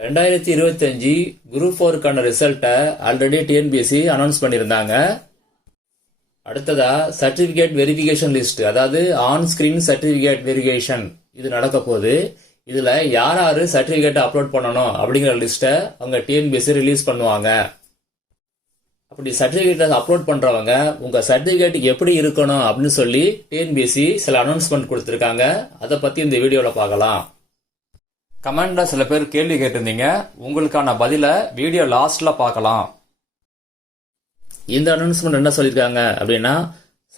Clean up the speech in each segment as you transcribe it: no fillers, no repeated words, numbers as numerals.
2025 group 4க்கான ரிசல்ட்டை already TNPSC announce பண்ணியிருந்தாங்க. அடுத்ததா சர்டிபிகேட் வெரிஃபிகேஷன் லிஸ்ட், அதாவது ஆன் ஸ்கிரீன் சர்டிபிகேட் வெரிஃபிகேஷன் இது நடக்க போகுது. இதுல யார் யாரு சர்டிபிகேட் அப்லோட் பண்ணணும் அப்படிங்கிற லிஸ்ட்டை அவங்க டிஎன்பிஎஸ்சி ரிலீஸ் பண்ணுவாங்க. அப்படி சர்டிபிகேட் அப்லோட் பண்றவங்க உங்க சர்டிபிகேட் எப்படி இருக்கணும் அப்படின்னு சொல்லி டிஎன்பிஎஸ்சி சில அனௌன்ஸ்மெண்ட் கொடுத்திருக்காங்க. அதை பத்தி இந்த வீடியோல பார்க்கலாம். கமெண்ட்ல சில பேர் கேள்வி கேட்டிருந்தீங்க, உங்களுக்கான பதில வீடியோ லாஸ்ட்ல பார்க்கலாம். இந்த அனௌன்ஸ்மெண்ட் என்ன சொல்லியிருக்காங்க அப்படின்னா,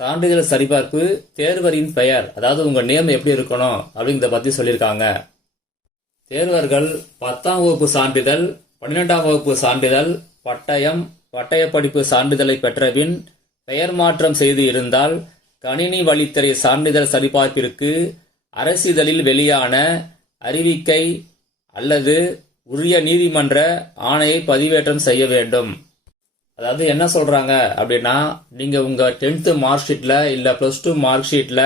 சான்றிதழ் சரிபார்ப்பு தேர்வரின் பெயர், அதாவது உங்க நேம் எப்படி இருக்கணும் அப்படிங்கிறத பத்தி சொல்லியிருக்காங்க. தேர்வர்கள் 10ஆம் வகுப்பு சான்றிதழ், 12ஆம் வகுப்பு சான்றிதழ், பட்டயம், பட்டய படிப்பு சான்றிதழை பெற்றபின் பெயர் மாற்றம் செய்து இருந்தால் கணினி வழித்தறை சான்றிதழ் சரிபார்ப்பிற்கு அரசிதழில் வெளியான அறிவிக்கை அல்லது உரிய நீதிமன்ற ஆணையை பதிவேற்றம் செய்ய வேண்டும். அதாவது என்ன சொல்றாங்க அப்படின்னா, நீங்க உங்க 10th மார்க் ஷீட்ல இல்ல +2 மார்க் ஷீட்ல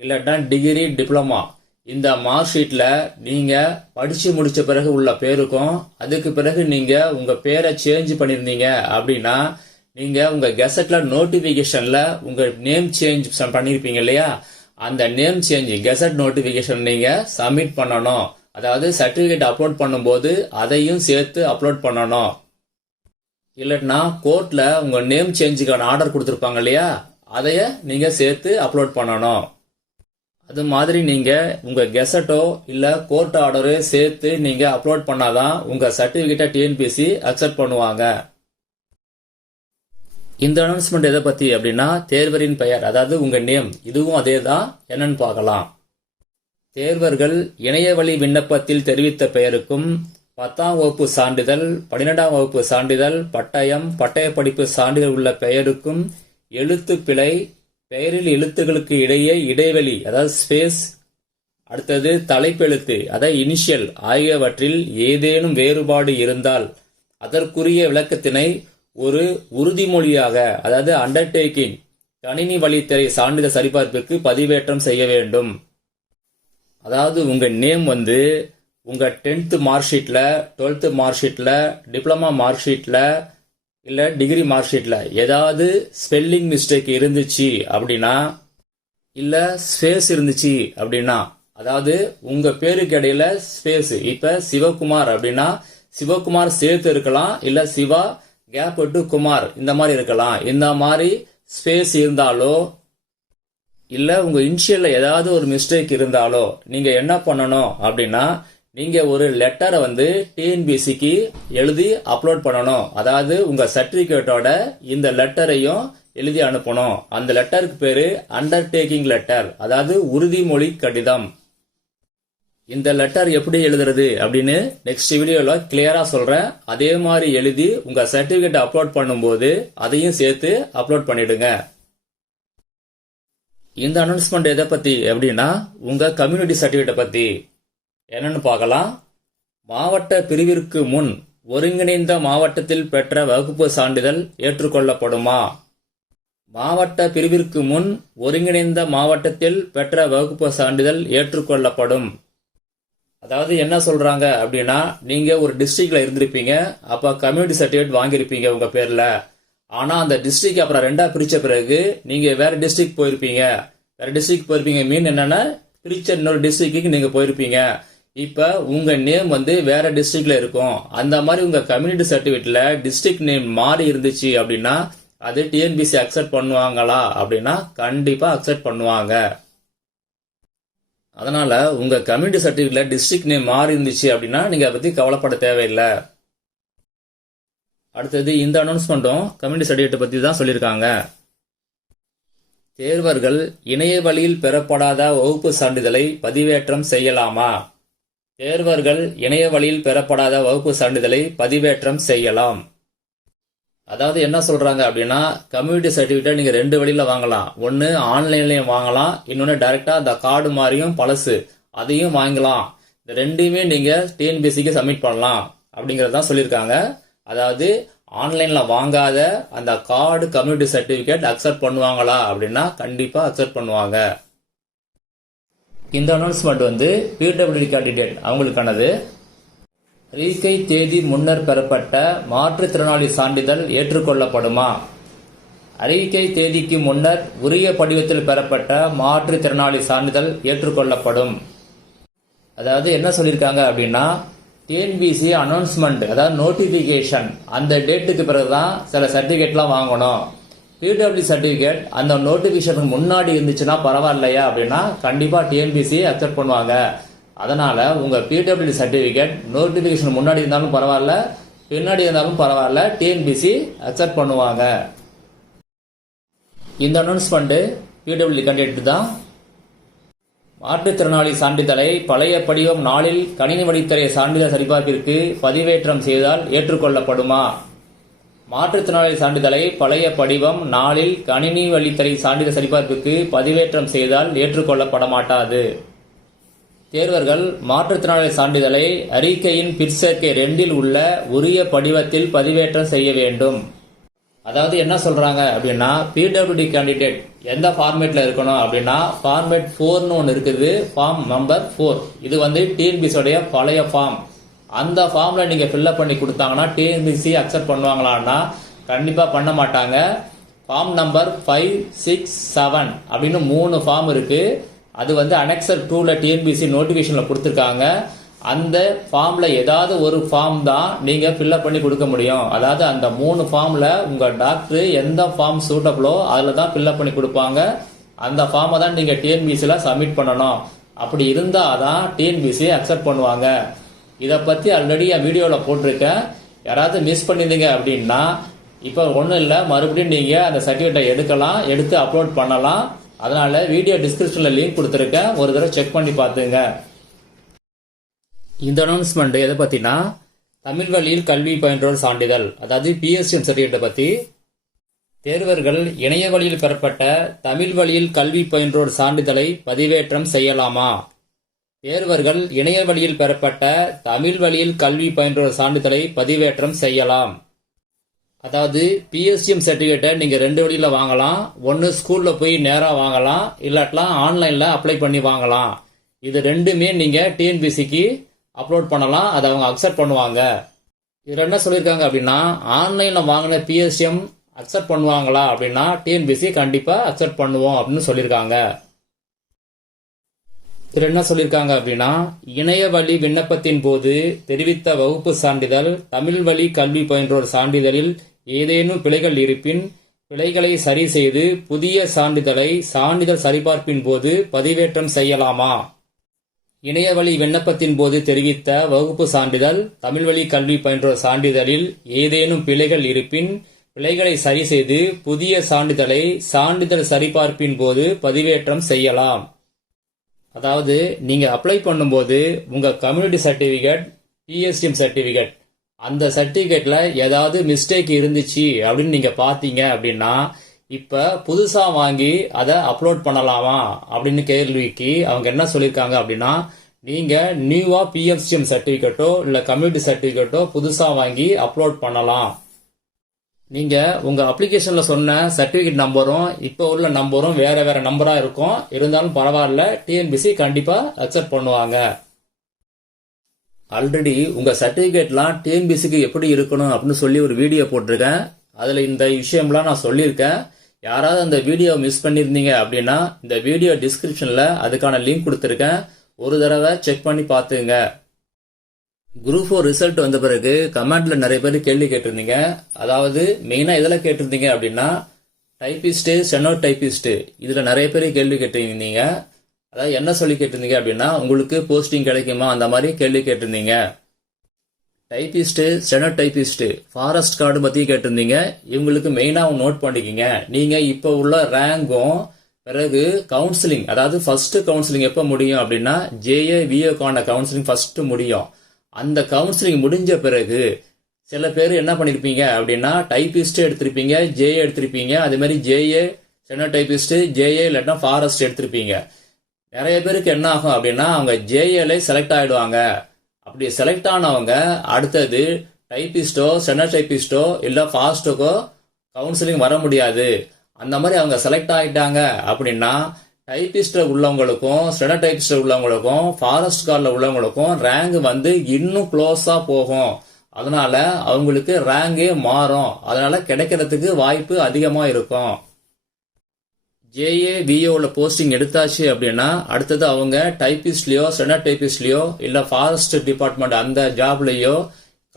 இல்லட்டா டிகிரி டிப்ளமா இந்த மார்க் ஷீட்ல நீங்க படிச்சு முடிச்ச பிறகு உள்ள பேருக்கும் அதுக்கு பிறகு நீங்க உங்க பேரை சேஞ்ச் பண்ணிருந்தீங்க அப்படின்னா நீங்க உங்க கெசட்ல நோட்டிபிகேஷன்ல உங்க நேம் சேஞ்ச் பண்ணிருப்பீங்க இல்லையா, அந்த நேம் சேஞ்ச் கெசட் நோட்டிபிகேஷன் நீங்க சப்மிட் பண்ணணும். அதாவது சர்டிபிகேட் அப்லோட் பண்ணும்போது அதையும் சேர்த்து அப்லோட் பண்ணணும். இல்லைன்னா கோர்ட்ல உங்க நேம் சேஞ்சுக்கான ஆர்டர் கொடுத்துருப்பாங்க இல்லையா, அதைய நீங்க சேர்த்து அப்லோட் பண்ணணும். அது மாதிரி நீங்க உங்க கெசட்டோ இல்ல கோர்ட் ஆர்டரோ சேர்த்து நீங்க அப்லோட் பண்ணாதான் உங்க சர்டிபிகேட்டை டிஎன்பிஎஸ்சி அக்செப்ட் பண்ணுவாங்க. இந்த அனௌன்ஸ்மெண்ட் எதை பத்தி அப்படின்னா, தேர்வரின் பெயர், அதாவது உங்க நேம், இதுவும் அதே தான். என்னன்னு பார்க்கலாம். தேர்வர்கள் இணையவழி விண்ணப்பத்தில் தெரிவித்த பெயருக்கும் 10ஆம் வகுப்பு சான்றிதழ், 12ஆம் வகுப்பு சான்றிதழ், பட்டயம், பட்டய படிப்பு சான்றிதழ் உள்ள பெயருக்கும் எழுத்து பிழை, பெயரில் எழுத்துக்களுக்கு இடையே இடைவெளி, அதாவது ஸ்பேஸ், அடுத்தது தலைப்பெழுத்து, அதாவது இனிஷியல் ஆகியவற்றில் ஏதேனும் வேறுபாடு இருந்தால் அதற்குரிய விளக்கத்தினை ஒரு உறுதிமொழியாக, அதாவது அண்டர்டேக்கிங், கணினி வழித்தறை சான்றிதழ் சரிபார்ப்புக்கு பதிவேற்றம் செய்ய வேண்டும். அதாவது உங்க நேம் உங்க 10th மார்க் ஷீட்ல, 12th மார்க் ஷீட்ல, டிப்ளமா மார்க் ஷீட்ல இல்ல டிகிரி மார்க் ஷீட்ல ஏதாவது ஸ்பெல்லிங் மிஸ்டேக் இருந்துச்சு அப்படின்னா, இல்ல ஸ்பேஸ் இருந்துச்சு அப்படின்னா, அதாவது உங்க பேருக்கு இடையில ஸ்பேஸ், இப்ப சிவகுமார் அப்படின்னா சிவகுமார் சேர்த்து இருக்கலாம், இல்ல சிவா கேப் விட்டு குமார் இந்த மாதிரி இருக்கலாம். இந்த மாதிரி ஸ்பேஸ் இருந்தாலோ இல்ல உங்க இனிஷியல்ல ஏதாவது ஒரு மிஸ்டேக் இருந்தாலோ நீங்க என்ன பண்ணணும் அப்படின்னா, நீங்க ஒரு லெட்டரை டிஎன்பிஎஸ்சிக்கு எழுதி அப்லோட் பண்ணணும். அதாவது உங்க சர்டிபிகேட்டோட இந்த லெட்டரையும் எழுதி அனுப்பணும். அந்த லெட்டருக்கு பேரு அண்டர்டேக்கிங் லெட்டர், அதாவது உறுதிமொழி கடிதம். இந்த லெட்டர் எப்படி எழுதுறது அப்படின்னு நெக்ஸ்ட் வீடியோல கிளியரா சொல்றேன். அதே மாதிரி எழுதி உங்க சர்டிபிகேட் அப்லோட் பண்ணும்போது அதையும் சேர்த்து அப்லோட் பண்ணிடுங்க. இந்த அனௌன்ஸ்மெண்ட் எதை பத்தி அப்படின்னா, உங்க கம்யூனிட்டி சர்டிபிகேட்டை பத்தி. என்னன்னு பார்க்கலாம். மாவட்ட பிரிவிற்கு முன் ஒருங்கிணைந்த மாவட்டத்தில் பெற்ற வகுப்பு சான்றிதழ் ஏற்றுக்கொள்ளப்படுமா? மாவட்ட பிரிவிற்கு முன் ஒருங்கிணைந்த மாவட்டத்தில் பெற்ற வகுப்பு சான்றிதழ் ஏற்றுக்கொள்ளப்படும். அதாவது என்ன சொல்றாங்க அப்படின்னா, நீங்க ஒரு டிஸ்ட்ரிக்ட்ல இருந்திருப்பீங்க, அப்ப கம்யூனிட்டி சர்டிபிகேட் வாங்கியிருப்பீங்க உங்க பேர்ல. ஆனா அந்த டிஸ்ட்ரிக்ட் அப்புறம் 2ஆ பிரிச்ச பிறகு நீங்க வேற டிஸ்ட்ரிக்ட் போயிருப்பீங்க. வேற டிஸ்ட்ரிக்ட் போயிருப்பீங்க மீன் என்னன்னா, பிரிச்ச இன்னொரு டிஸ்ட்ரிக்ட்டுக்கு நீங்க போயிருப்பீங்க. இப்ப உங்க நேம் வேற டிஸ்ட்ரிக்ட்ல இருக்கும். அந்த மாதிரி உங்க கம்யூனிட்டி சர்டிபிகேட்ல டிஸ்ட்ரிக்ட் நேம் மாறி இருந்துச்சு அப்படின்னா அது டிஎன்பிஎஸ்சி அக்செப்ட் பண்ணுவாங்களா அப்படின்னா கண்டிப்பா அக்செப்ட் பண்ணுவாங்க. அதனால உங்க கம்யூனிட்டி சர்டிபிகேட்ல டிஸ்ட்ரிக்ட் நேம் மாறி இருந்துச்சு அப்படின்னா நீங்க அதை பத்தி கவலைப்பட தேவையில்லை. அடுத்தது இந்த அனௌன்ஸ்மெண்ட்டும் கம்யூனிட்டி சர்டிபிகேட் பத்தி தான் சொல்லியிருக்காங்க. தேர்வர்கள் இணைய வழியில் பெறப்படாத வகுப்பு சான்றிதழை பதிவேற்றம் செய்யலாமா? தேர்வர்கள் இணைய வழியில் பெறப்படாத வகுப்பு சான்றிதழை பதிவேற்றம் செய்யலாம். அதாவது என்ன சொல்றாங்க அப்படின்னா, கம்யூனிட்டி சர்டிபிகேட் நீங்க 2 வழியில வாங்கலாம். ஒன்னு ஆன்லைன்லயும் வாங்கலாம், இன்னொன்னு டைரக்டா அந்த கார்டு மாதிரியும் பழசு அதையும் வாங்கலாம். இந்த ரெண்டையுமே நீங்க டிஎன்பிஎஸ்சிக்கு சப்மிட் பண்ணலாம் அப்படிங்கறதான் சொல்லியிருக்காங்க. அதாவது ஆன்லைன்ல வாங்காத அந்த கார்டு கம்யூனிட்டி சர்டிபிகேட் அக்செப்ட் பண்ணுவாங்களா அப்படின்னா கண்டிப்பா அக்செப்ட் பண்ணுவாங்க. இந்த அனௌன்ஸ்மெண்ட் பிடபிள்யூடி கேண்டிடேட் அவங்களுக்கானது. அறிக்கை தேதி முன்னர் பெறப்பட்ட மாற்றுத்திறனாளி சான்றிதழ் ஏற்றுக்கொள்ளப்படுமா? அறிக்கை தேதிக்கு முன்னர் உரிய படிவத்தில் பெறப்பட்ட மாற்றுத்திறனாளி சான்றிதழ் ஏற்றுக்கொள்ளப்படும். அதாவது என்ன சொல்லியிருக்காங்க அப்படின்னா, டிஎன்பிசி அனௌன்ஸ்மெண்ட் அதாவது நோட்டிபிகேஷன் அந்த டேட்டுக்கு பிறகுதான் சில சர்டிபிகேட்லாம் வாங்கணும். பிடபிள்யூ சர்டிபிகேட் அந்த நோட்டிபிகேஷனுக்கு முன்னாடி இருந்துச்சுன்னா பரவாயில்லையா அப்படின்னா கண்டிப்பா டிஎன்பிசி அக்செப்ட் பண்ணுவாங்க. அதனால உங்க பிடபிள்யூ சர்டிபிகேட் நோட்டிபிகேஷன் முன்னாடி இருந்தாலும் பரவாயில்ல, பின்னாடி இருந்தாலும் பரவாயில்ல, டிஎன்பிசி அக்செப்ட் பண்ணுவாங்க. இந்த அனௌன்ஸ்மெண்ட் பிடபிள்யூ கேண்டிடேட் தான். மாற்றுத்திறனாளி சான்றிதழை பழைய படிவம் நாளில் கணினி வழித்தறை சான்றிதழ் சரிபார்ப்பிற்கு பதிவேற்றம் செய்தால் ஏற்றுக்கொள்ளப்படுமா? மாற்றுத்திறனாளி சான்றிதழை பழைய படிவம் நாளில் கணினி வழித்தறை சான்றிதழ் சரிபார்ப்புக்கு பதிவேற்றம் செய்தால் ஏற்றுக்கொள்ளப்பட மாட்டாது. தேர்வர்கள் மாற்றுத்திறனாளி சான்றிதழை அறிக்கையின் பிற்சேர்க்கை 2 உள்ள உரிய படிவத்தில் பதிவேற்றம் செய்ய வேண்டும். அதாவது என்ன சொல்றாங்க அப்படின்னா, பிடபிள்யூடி கேண்டிடேட் எந்த ஃபார்மேட்ல இருக்கணும் அப்படின்னா ஃபார்மேட் 4ன்னு ஒன்று இருக்குது, ஃபார்ம் நம்பர் 4. இது வந்து டிஎன்பிசியோடைய பழைய ஃபார்ம். அந்த ஃபார்ம்ல நீங்க ஃபில்அப் பண்ணி கொடுத்தாங்கன்னா டிஎன்பிசி அக்செப்ட் பண்ணுவாங்களான்னா கண்டிப்பா பண்ண மாட்டாங்க. ஃபார்ம் நம்பர் 5, 6, 7 அப்படின்னு 3 ஃபார்ம் இருக்கு. அது வந்து அனெக்சர் 2ல டிஎன்பிசி நோட்டிபிகேஷன்ல கொடுத்துருக்காங்க. அந்த ஃபார்ம்ல ஏதாவது ஒரு ஃபார்ம் தான் நீங்க ஃபில்அப் பண்ணி கொடுக்க முடியும். அதாவது அந்த 3 ஃபார்ம்ல உங்க டாக்டர் எந்த ஃபார்ம் சூட்டபிளோ அதுல தான் ஃபில்அப் பண்ணி கொடுப்பாங்க. அந்த ஃபார்மை தான் நீங்க டிஎன்பிசில சப்மிட் பண்ணணும். அப்படி இருந்தாதான் டிஎன்பிசி அக்செப்ட் பண்ணுவாங்க. இதை பத்தி ஆல்ரெடி என் வீடியோல போட்டிருக்கேன். யாராவது மிஸ் பண்ணிருந்தீங்க அப்படின்னா இப்போ ஒன்றும் இல்லை, மறுபடியும் நீங்க அந்த சர்டிஃபிகேட்டை எடுக்கலாம், எடுத்து அப்லோட் பண்ணலாம். அதனால வீடியோ டிஸ்கிரிப்ஷன்ல லிங்க் கொடுத்துருக்கேன், ஒரு தடவை செக் பண்ணி பார்த்துங்க. இந்த அனௌன்ஸ்மெண்ட் எதை பத்தினா தமிழ் வழியில் கல்வி பயின்றோர் சான்றிதழ் அதாவது பிஎஸ்டிஎம் சர்டிஃபிகேட்டை பத்தி. தேர்வர்கள் இணைய வழியில் பெறப்பட்ட தமிழ் வழியில் கல்வி பயின்றோர் சான்றிதழை பதிவேற்றம் செய்யலாமா? தேர்வர்கள் இணைய வழியில் பெறப்பட்ட தமிழ் வழியில் கல்வி பயின்றோர் சான்றிதழை பதிவேற்றம் செய்யலாம். அதாவது பிஎஸ்டிஎம் சர்டிஃபிகேட்டை நீங்க 2 வழியில வாங்கலாம். ஒன்னு ஸ்கூல்ல போய் நேரா வாங்கலாம், இல்லாட்டலாம் ஆன்லைன்ல அப்ளை பண்ணி வாங்கலாம். இது ரெண்டுமே நீங்க டிஎன்பிசிக்கு அப்லோட் பண்ணலாம், அதை அவங்க அக்செப்ட் பண்ணுவாங்க. இதுல என்ன சொல்லியிருக்காங்க அப்படின்னா, ஆன்லைன்ல வாங்கின பிஎஸ்டிஎம் அக்செப்ட் பண்ணுவாங்களா அப்படின்னா டிஎன்பிசி கண்டிப்பா அக்செப்ட் பண்ணுவோம் அப்படின்னு சொல்லியிருக்காங்க. இதுல என்ன சொல்லியிருக்காங்க அப்படின்னா, இணைய வழி விண்ணப்பத்தின் போது தெரிவித்த வகுப்பு சான்றிதழ் தமிழ் வழி கல்வி பயின்றோர் சான்றிதழில் ஏதேனும் பிழைகள் இருப்பின் பிழைகளை சரி செய்து புதிய சான்றிதழை சான்றிதழ் சரிபார்ப்பின் போது பதிவேற்றம் செய்யலாமா? இணைய வழி விண்ணப்பத்தின் போது தெரிவித்த வகுப்பு சான்றிதழ் தமிழ் வழி கல்வி பயின்றோர் சான்றிதழில் ஏதேனும் பிழைகள் இருப்பின் பிழைகளை சரி செய்து புதிய சான்றிதழை சான்றிதழ் சரிபார்ப்பின் போது பதிவேற்றம் செய்யலாம். அதாவது நீங்க அப்ளை பண்ணும்போது உங்க கம்யூனிட்டி சர்டிபிகேட், பிஎஸ்டிஎம் சர்டிபிகேட் அந்த சர்டிபிகேட்ல ஏதாவது மிஸ்டேக் இருந்துச்சு அப்படின்னு நீங்க பாத்தீங்க அப்படின்னா இப்ப புதுசா வாங்கி அதை அப்லோட் பண்ணலாமா அப்படின்னு கேள்விக்கு அவங்க என்ன சொல்லியிருக்காங்க அப்படின்னா, நீங்க நியூவா பிஎஸ்டிஎம் சர்டிபிகேட்டோ இல்ல கம்யூனிட்டி சர்டிபிகேட்டோ புதுசா வாங்கி அப்லோட் பண்ணலாம். நீங்க உங்க அப்ளிகேஷன்ல சொன்ன சர்டிபிகேட் நம்பரும் இப்ப உள்ள நம்பரும் வேற வேற நம்பரா இருக்கும், இருந்தாலும் பரவாயில்ல, டிஎன்பிசி கண்டிப்பா அக்செப்ட் பண்ணுவாங்க. ஆல்ரெடி உங்க சர்டிபிகேட்லாம் டிஎன்பிசிக்கு எப்படி இருக்கணும் அப்படின்னு சொல்லி ஒரு வீடியோ போட்டிருக்கேன். அதுல இந்த விஷயம்லாம் நான் சொல்லியிருக்கேன். யாராவது அந்த வீடியோ மிஸ் பண்ணிருந்தீங்க அப்படின்னா இந்த வீடியோ டிஸ்கிரிப்ஷன்ல அதுக்கான லிங்க் கொடுத்துருக்கேன், ஒரு தடவை செக் பண்ணி பாத்துங்க. குரூப் 4 ரிசல்ட் வந்த பிறகு கமெண்ட்ல நிறைய பேர் கேள்வி கேட்டிருந்தீங்க. அதாவது மெயினா எதில் கேட்டிருந்தீங்க அப்படின்னா டைபிஸ்ட், ஸ்டெனோ டைபிஸ்ட் இதுல நிறைய பேர் கேள்வி கேட்டிருந்தீங்க. அதாவது என்ன சொல்லி கேட்டிருந்தீங்க அப்படின்னா உங்களுக்கு போஸ்டிங் கிடைக்குமா அந்த மாதிரி கேள்வி கேட்டிருந்தீங்க. Typist, steno typist, forest card பத்தி கேட்டிருந்தீங்க. இவங்களுக்கு மெயினா நோட் பண்ணிக்கிங்க. நீங்க இப்ப உள்ள ரேங்கும் பிறகு கவுன்சிலிங், அதாவது ஃபர்ஸ்ட் கவுன்சிலிங் எப்ப முடியும் அப்படின்னா ஜேஏ விஏக்கான கவுன்சிலிங் ஃபர்ஸ்ட் முடியும். அந்த கவுன்சிலிங் முடிஞ்ச பிறகு சில பேர் என்ன பண்ணிருப்பீங்க அப்படின்னா டைபிஸ்ட் எடுத்திருப்பீங்க, ஜேஏ எடுத்திருப்பீங்க, அதே மாதிரி ஜேஏ ஸ்டெனோ டைபிஸ்ட், ஜேஏ இல்லாட்டா ஃபாரஸ்ட் எடுத்திருப்பீங்க. நிறைய பேருக்கு என்ன ஆகும் அப்படின்னா அவங்க ஜேஏல செலக்ட் ஆயிடுவாங்க. அப்படி செலக்ட் ஆனவங்க அடுத்தது டைபிஸ்டோ, ஸ்டெனோ டைபிஸ்டோ இல்ல ஃபாஸ்டுக்கோ கவுன்சிலிங் வர முடியாது. அந்த மாதிரி அவங்க செலக்ட் ஆயிட்டாங்க அப்படின்னா டைபிஸ்ட்ல உள்ளவங்களுக்கும் ஸ்டெனோடைபிஸ்ட்ல உள்ளவங்களுக்கும் ஃபாரஸ்ட் கார்டில் உள்ளவங்களுக்கும் ரேங்க் வந்து இன்னும் க்ளோஸா போகும். அதனால அவங்களுக்கு ரேங்கே மாறும். அதனால கிடைக்கிறதுக்கு வாய்ப்பு அதிகமா இருக்கும். JAVOல போஸ்டிங் எடுத்தாச்சு அப்படின்னா அடுத்தது அவங்க டைபிஸ்ட்லயோ ஸ்டெனோடைபிஸ்ட்லயோ இல்ல ஃபாரஸ்ட் டிபார்ட்மெண்ட் அந்த ஜாப்லயோ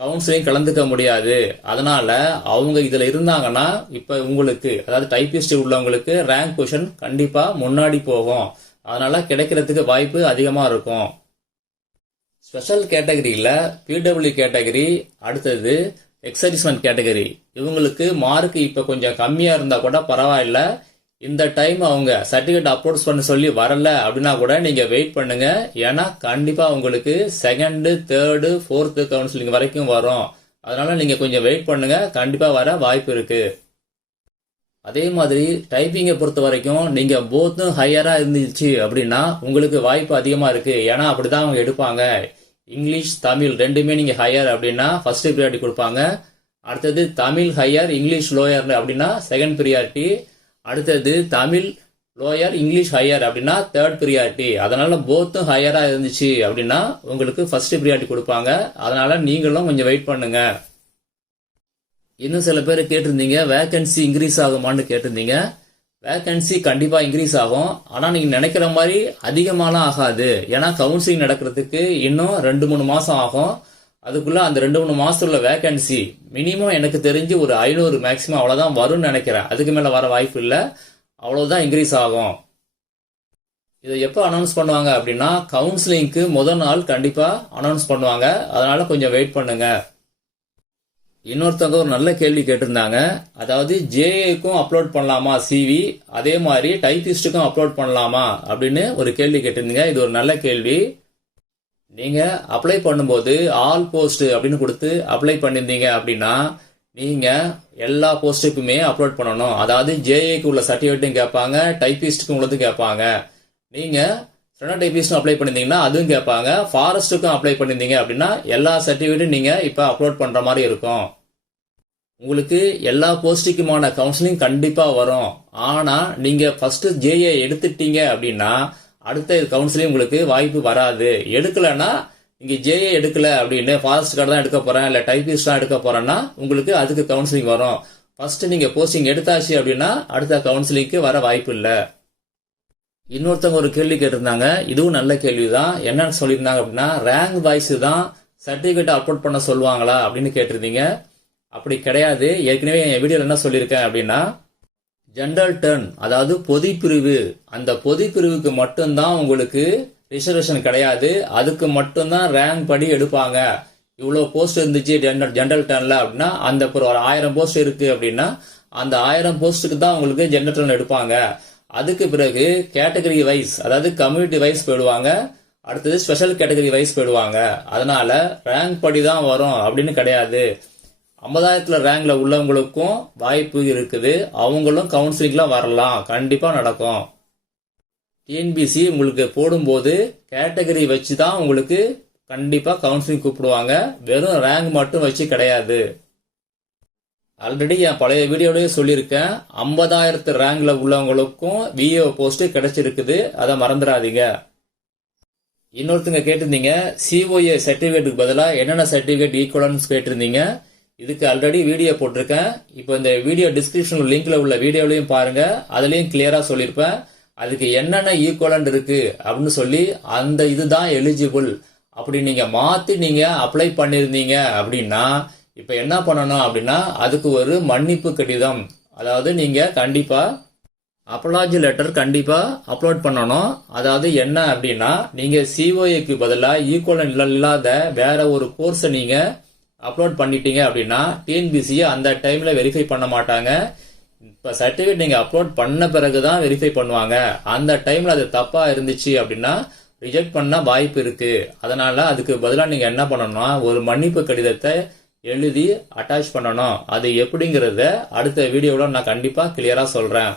கவுன்சிலிங் கலந்துக்க முடியாது. அதனால அவங்க இதுல இருந்தாங்கன்னா இப்ப உங்களுக்கு அதாவது டைபிஸ்ட் உள்ளவங்களுக்கு ரேங்க் பொசிஷன் கண்டிப்பா முன்னாடி போகும். அதனால கிடைக்கிறதுக்கு வாய்ப்பு அதிகமா இருக்கும். ஸ்பெஷல் கேட்டகரியில PW கேட்டகரி, அடுத்தது எக்ஸர்விஸ்மென்ட் கேட்டகரி, இவங்களுக்கு மார்க் இப்ப கொஞ்சம் கம்மியா இருந்தா கூட பரவாயில்ல. இந்த டைம் அவங்க சர்டிபிகேட் அப்லோட் பண்ண சொல்லி வரல அப்படின்னா கூட நீங்க வெயிட் பண்ணுங்க. ஏன்னா கண்டிப்பா உங்களுக்கு செகண்ட், தேர்டு, ஃபோர்த்து கவுன்சிலிங் வரைக்கும் வரும். அதனால நீங்க கொஞ்சம் வெயிட் பண்ணுங்க, கண்டிப்பா வர வாய்ப்பு இருக்கு. அதே மாதிரி டைப்பிங்கை பொறுத்த வரைக்கும் நீங்க போத்தும் ஹையரா இருந்துச்சு அப்படின்னா உங்களுக்கு வாய்ப்பு அதிகமா இருக்கு. ஏன்னா அப்படிதான் அவங்க எடுப்பாங்க. இங்கிலீஷ், தமிழ் ரெண்டுமே நீங்க ஹையர் அப்படின்னா ஃபர்ஸ்ட் ப்ரியாரிட்டி கொடுப்பாங்க. அடுத்தது தமிழ் ஹையர், இங்கிலீஷ் லோயர் அப்படின்னா செகண்ட் ப்ரியாரிட்டி. அடுத்தது தமிழ் லோயர், இங்கிலீஷ் ஹையர் அப்படின்னா தேர்ட் ப்ரியாரிட்டி. அதனால போத்தும் ஹையரா இருந்துச்சு அப்படின்னா உங்களுக்கு ஃபர்ஸ்ட் ப்ரியாரிட்டி கொடுப்பாங்க. அதனால நீங்களும் கொஞ்சம் வெயிட் பண்ணுங்க. இன்னும் சில பேர் கேட்டிருந்தீங்க வேகன்சி இன்க்ரீஸ் ஆகுமான்னு கேட்டிருந்தீங்க. வேகன்சி கண்டிப்பா இன்க்ரீஸ் ஆகும். ஆனா நீங்க நினைக்கிற மாதிரி அதிகமாலாம் ஆகாது. ஏன்னா கவுன்சிலிங் நடக்கிறதுக்கு இன்னும் 2-3 மாசம் ஆகும். அதுக்குள்ள அந்த 2-3 மாசத்துல வேகன்சி மினிமம் எனக்கு தெரிஞ்சு ஒரு 500 மேக்சிமம் அவ்வளவுதான் வரும்னு நினைக்கிறேன். அதுக்கு மேல வர வாய்ப்பு இல்ல. அவ்வளவுதான் இன்க்ரீஸ் ஆகும். இதை எப்போ அனௌன்ஸ் பண்ணுவாங்க அப்படின்னா கவுன்சிலிங்க்கு முதல் நாள் கண்டிப்பா அனௌன்ஸ் பண்ணுவாங்க. அதனால கொஞ்சம் வெயிட் பண்ணுங்க. இன்னொருத்தவங்க ஒரு நல்ல கேள்வி கேட்டிருந்தாங்க. அதாவது JAக்கும் அப்லோட் பண்ணலாமா CV, அதே மாதிரி டைபிஸ்டுக்கும் அப்லோட் பண்ணலாமா அப்படின்னு ஒரு கேள்வி கேட்டிருந்தீங்க. இது ஒரு நல்ல கேள்வி. நீங்க அப்ளை பண்ணும்போது ஆல் போஸ்ட் அப்படின்னு கொடுத்து அப்ளை பண்ணிருந்தீங்க அப்படின்னா நீங்க எல்லா போஸ்ட்டுக்குமே அப்லோட் பண்ணணும். அதாவது JAக்கு உள்ள சர்டிபிகேட்டும் கேட்பாங்க, டைபிஸ்டுக்கும் உள்ளது கேட்பாங்க. நீங்க ஸ்டெனோடைபிஸ்டும் அப்ளை பண்ணிருந்தீங்கன்னா அதுவும் கேட்பாங்க. ஃபாரஸ்ட்டுக்கும் அப்ளை பண்ணிருந்தீங்க அப்படின்னா எல்லா சர்டிபிகேட்டும் நீங்க இப்ப அப்லோட் பண்ற மாதிரி இருக்கும். உங்களுக்கு எல்லா போஸ்ட்டுக்குமான கவுன்சிலிங் கண்டிப்பா வரும். ஆனா நீங்க ஃபர்ஸ்ட் JA எடுத்துட்டீங்க அப்படின்னா அடுத்த கவுன்சிலிங் உங்களுக்கு வாய்ப்பு வராது. எடுக்கலன்னா நீங்க JA எடுக்கல அப்படின்னு ஃபாரஸ்ட் கார்டு தான் எடுக்க போறேன் இல்ல டைபிஸ்ட் தான் எடுக்க போறேன்னா உங்களுக்கு அதுக்கு கவுன்சிலிங் வரும். ஃபர்ஸ்ட் நீங்க போஸ்டிங் எடுத்தாச்சு அப்படின்னா அடுத்த கவுன்சிலிங்க்கு வர வாய்ப்பு இல்ல. இன்னொருத்தவங்க ஒரு கேள்வி கேட்டிருந்தாங்க. இதுவும் நல்ல கேள்விதான். என்னன்னு சொல்லியிருந்தாங்க அப்படின்னா ரேங்க் வைஸ் தான் சர்டிபிகேட் அப்லோட் பண்ண சொல்லுவாங்களா அப்படின்னு கேட்டிருந்தீங்க. அப்படி கிடையாது. ஏற்கனவே என் வீடியோல என்ன சொல்லியிருக்கேன் அப்படின்னா ஜெனரல் டர்ன் அதாவது பொதுப்பிரிவு, அந்த பொதுப்பிரிவுக்கு மட்டும்தான் உங்களுக்கு ரிசர்வேஷன் கிடையாது. அதுக்கு மட்டும்தான் ரேங்க் படி எடுப்பாங்க. இவ்வளவு போஸ்ட் இருந்துச்சு ஜெனரல் டர்ன்ல அப்படின்னா அந்த ஒரு 1000 போஸ்ட் இருக்கு அப்படின்னா அந்த 1000 போஸ்ட்டுக்கு தான் உங்களுக்கு ஜெனரல் டர்ன் எடுப்பாங்க. அதுக்கு பிறகு கேட்டகரி வைஸ் அதாவது கம்யூனிட்டி வைஸ் போயிடுவாங்க. அடுத்தது ஸ்பெஷல் கேட்டகரி வைஸ் போயிடுவாங்க. அதனால ரேங்க் படி தான் வரும் அப்படின்னு கிடையாது. 50,000 ரேங்க்ல உள்ளவங்களுக்கும் வாய்ப்பு இருக்குது. அவங்களும் கவுன்சிலிங்ல வரலாம். கண்டிப்பா நடக்கும். TNPSC உங்களுக்கு போடும்போது கேட்டகரி வச்சு தான் உங்களுக்கு கண்டிப்பா கவுன்சிலிங் கூப்பிடுவாங்க. வெறும் ரேங்க் மட்டும் வச்சு கிடையாது. ஆல்ரெடி என் பழைய வீடியோலயே சொல்லியிருக்கேன். 50,000 ரேங்க்ல உள்ளவங்களுக்கும் VO போஸ்ட் கிடைச்சிருக்குது. அதை மறந்துடாதீங்க. இன்னொருத்தங்க கேட்டிருந்தீங்க COA சர்டிபிகேட்டுக்கு பதிலா என்னென்ன சர்டிபிகேட் ஈக்குவலன்ஸ் கேட்டிருந்தீங்க. இதுக்கு ஆல்ரெடி வீடியோ போட்டிருக்கேன். இப்போ இந்த வீடியோ டிஸ்கிரிப்ஷன் லிங்க்ல உள்ள வீடியோலையும் பாருங்க. அதுலயும் கிளியரா சொல்லியிருப்பேன். அதுக்கு என்னென்ன ஈக்குவலன்ட் இருக்கு அப்படின்னு சொல்லி அந்த இதுதான் எலிஜிபிள். அப்படி நீங்க மாத்தி நீங்க அப்ளை பண்ணிருந்தீங்க அப்படின்னா இப்ப என்ன பண்ணணும் அப்படின்னா அதுக்கு ஒரு மன்னிப்பு கடிதம், அதாவது நீங்க கண்டிப்பா அப்பாலஜி லெட்டர் கண்டிப்பா அப்லோட் பண்ணணும். அதாவது என்ன அப்படின்னா நீங்க COAக்கு பதிலா ஈக்குவலன்ட் இல்லாத வேற ஒரு கோர்ஸை நீங்க அப்லோட் பண்ணிட்டீங்க அப்படின்னா TNPSC அந்த டைம்ல வெரிஃபை பண்ண மாட்டாங்க. இப்ப சர்டிபிகேட் நீங்க அப்லோட் பண்ண பிறகுதான் வெரிஃபை பண்ணுவாங்க. அந்த டைம்ல அது தப்பா இருந்துச்சு அப்படின்னா ரிஜெக்ட் பண்ண வாய்ப்பு இருக்கு. அதனால அதுக்கு பதிலா நீங்க என்ன பண்ணணும்னா ஒரு மன்னிப்பு கடிதத்தை எழுதி அட்டாச் பண்ணணும். அது எப்படிங்கறத அடுத்த வீடியோல நான் கண்டிப்பா கிளியரா சொல்றேன்.